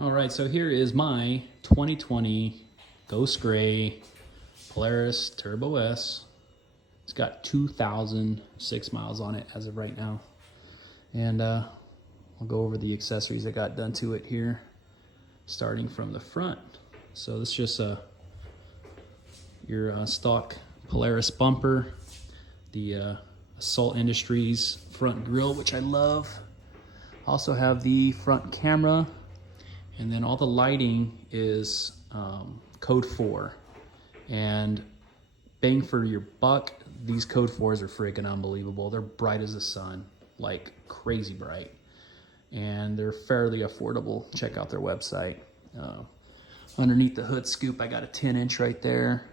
All right, so here is my 2020 Ghost Gray Polaris Turbo S. It's got 2,006 miles on it as of right now. And I'll go over the accessories that got done to it here, starting from the front. So this is just your stock Polaris bumper, the Assault Industries front grille, which I love. Also have the front camera, and then all the lighting is code 4. And bang for your buck, these code 4s are freaking unbelievable. They're bright as the sun, like crazy bright. And they're fairly affordable. Check out their website. Underneath the hood scoop, I got a 10-inch right there.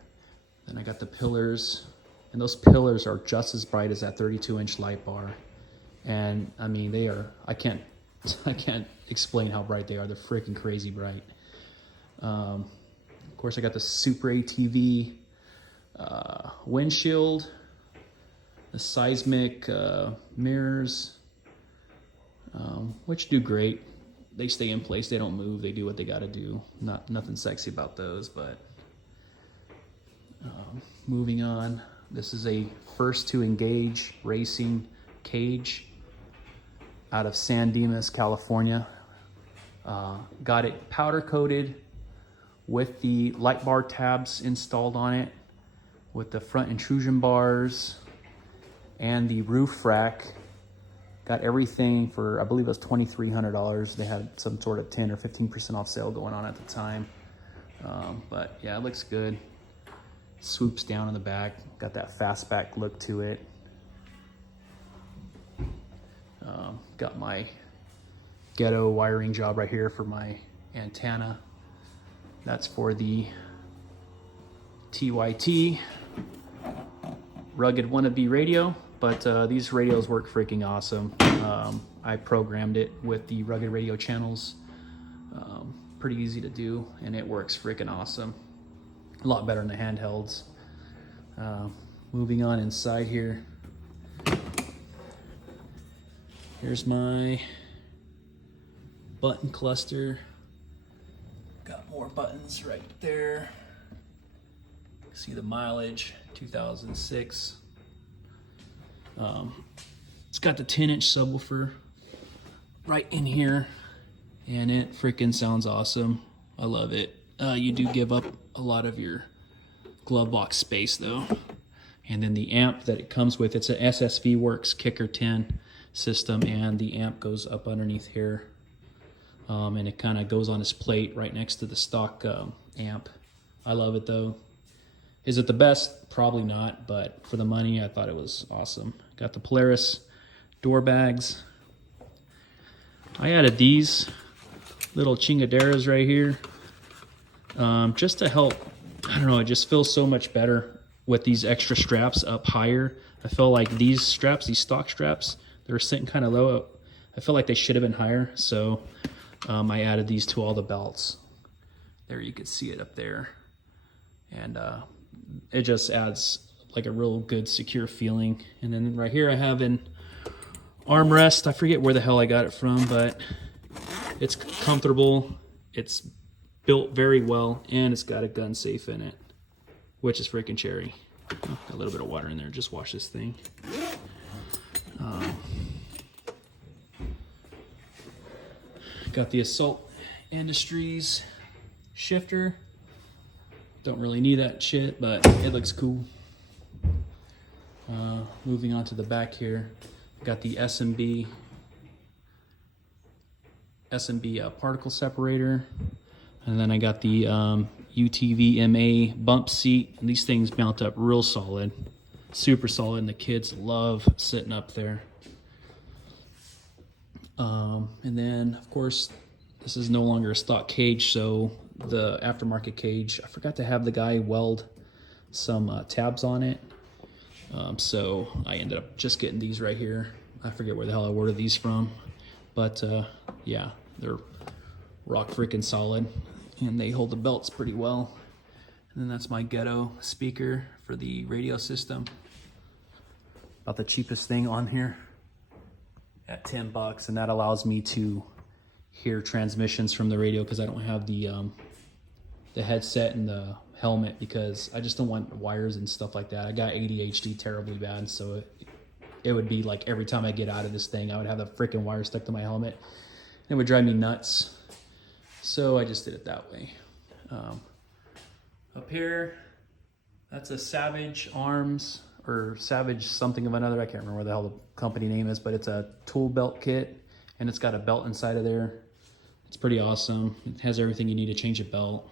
Then I got the pillars, and those pillars are just as bright as that 32-inch light bar. And I mean, they are, I can't explain how bright they are. They're freaking crazy bright. Of course, I got the Super ATV windshield, the seismic mirrors, which do great. They stay in place. They don't move. They do what they got to do. Nothing sexy about those, but moving on. This is a First to Engage racing cage out of San Dimas, California. Got it powder coated with the light bar tabs installed on it, with the front intrusion bars and the roof rack. Got everything for, I believe it was $2,300. They had some sort of 10 or 15% off sale going on at the time. But yeah, it looks good. Swoops down in the back. Got that fastback look to it. Got my ghetto wiring job right here for my antenna. That's for the TYT Rugged Wannabe radio, but these radios work freaking awesome. I programmed it with the Rugged Radio channels. Pretty easy to do, and it works freaking awesome. A lot better than the handhelds. Moving on inside here. Here's my button cluster. Got more buttons right there. See the mileage, 2006. It's got the 10-inch subwoofer right in here, and it freaking sounds awesome. I love it. You do give up a lot of your glove box space though. And then the amp that it comes with, it's a SSV Works Kicker 10 system, and the amp goes up underneath here. And it kind of goes on this plate right next to the stock amp. I love it though. Is it the best? Probably not, but for the money, I thought it was awesome. Got the Polaris door bags. I added these little chingaderas right here, just to help. I don't know, it just feels so much better with these extra straps up higher. I feel like these straps, these stock straps, they're sitting kind of low. I feel like they should have been higher, so I added these to all the belts. There, you can see it up there. And it just adds like a real good secure feeling. And then right here I have an armrest. I forget where the hell I got it from, but it's comfortable. It's built very well, and it's got a gun safe in it, which is freaking cherry. Oh, got a little bit of water in there. Just wash this thing. Got the Assault Industries shifter. Don't really need that shit, but it looks cool. Moving on to the back here, got the SMB particle separator, and then I got the UTV MA bump seat. And these things mount up real solid, super solid, and the kids love sitting up there. And then, of course, this is no longer a stock cage, so the aftermarket cage, I forgot to have the guy weld some tabs on it. So I ended up just getting these right here. I forget where the hell I ordered these from, but yeah, they're rock freaking solid, and they hold the belts pretty well. And then that's my ghetto speaker for the radio system. About the cheapest thing on here at $10, and that allows me to hear transmissions from the radio because I don't have the headset and the helmet, because I just don't want wires and stuff like that. I got ADHD terribly bad, so it would be like every time I get out of this thing, I would have the freaking wire stuck to my helmet. It would drive me nuts. So I just did it that way. Up here, that's a Savage Arms or Savage something of another. I can't remember what the hell the company name is, but it's a tool belt kit, and it's got a belt inside of there. It's pretty awesome. It has everything you need to change a belt.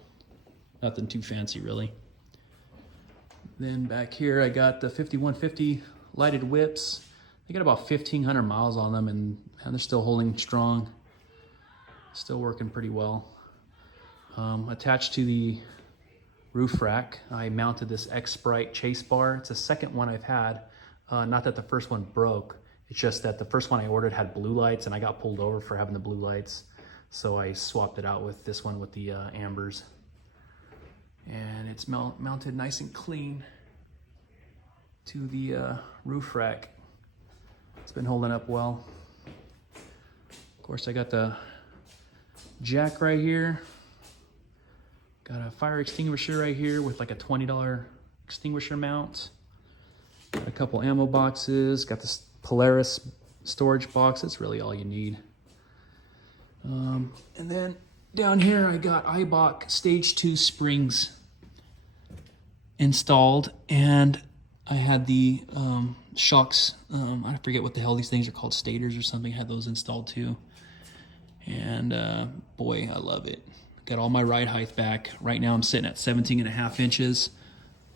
Nothing too fancy, really. Then back here, I got the 5150 lighted whips. They got about 1,500 miles on them, and they're still holding strong. Still working pretty well. Attached to the roof rack, I mounted this X-Sprite chase bar. It's the second one I've had. Not that the first one broke. It's just that the first one I ordered had blue lights, and I got pulled over for having the blue lights. So I swapped it out with this one with the ambers. And it's mounted nice and clean to the roof rack. It's been holding up well. Of course, I got the jack right here. Got a fire extinguisher right here with like a $20 extinguisher mount. Got a couple ammo boxes. Got this Polaris storage box. That's really all you need. And then down here I got Eibach Stage 2 springs installed, and I had the shocks. I forget what the hell these things are called, stators or something. I had those installed too. And boy, I love it. Got all my ride height back. Right now I'm sitting at 17.5 inches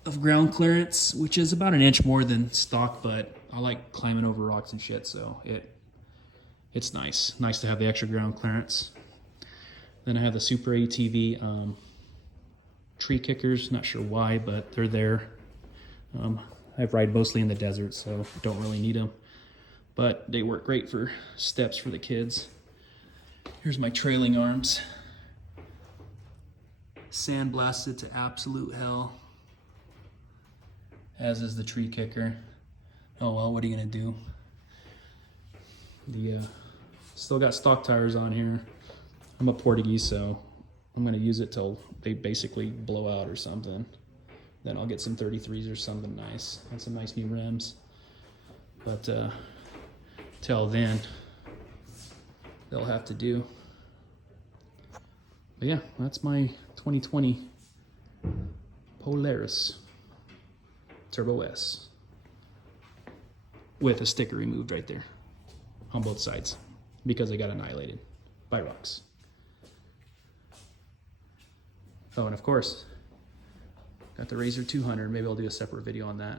of ground clearance, which is about an inch more than stock, but I like climbing over rocks and shit, so it's nice. Nice to have the extra ground clearance. Then I have the Super ATV tree kickers. Not sure why, but they're there. I ride mostly in the desert, so don't really need them, but they work great for steps for the kids. Here's my trailing arms. Sandblasted to absolute hell, as is the tree kicker. Oh well, what are you gonna do? The still got stock tires on here. I'm a Portuguese, so I'm gonna use it till they basically blow out or something. Then I'll get some 33s or something nice and some nice new rims. But till then, they'll have to do. But yeah, that's my 2020 Polaris Turbo S with a sticker removed right there on both sides because they got annihilated by rocks. Oh, and of course, got the Razor 200. Maybe I'll do a separate video on that.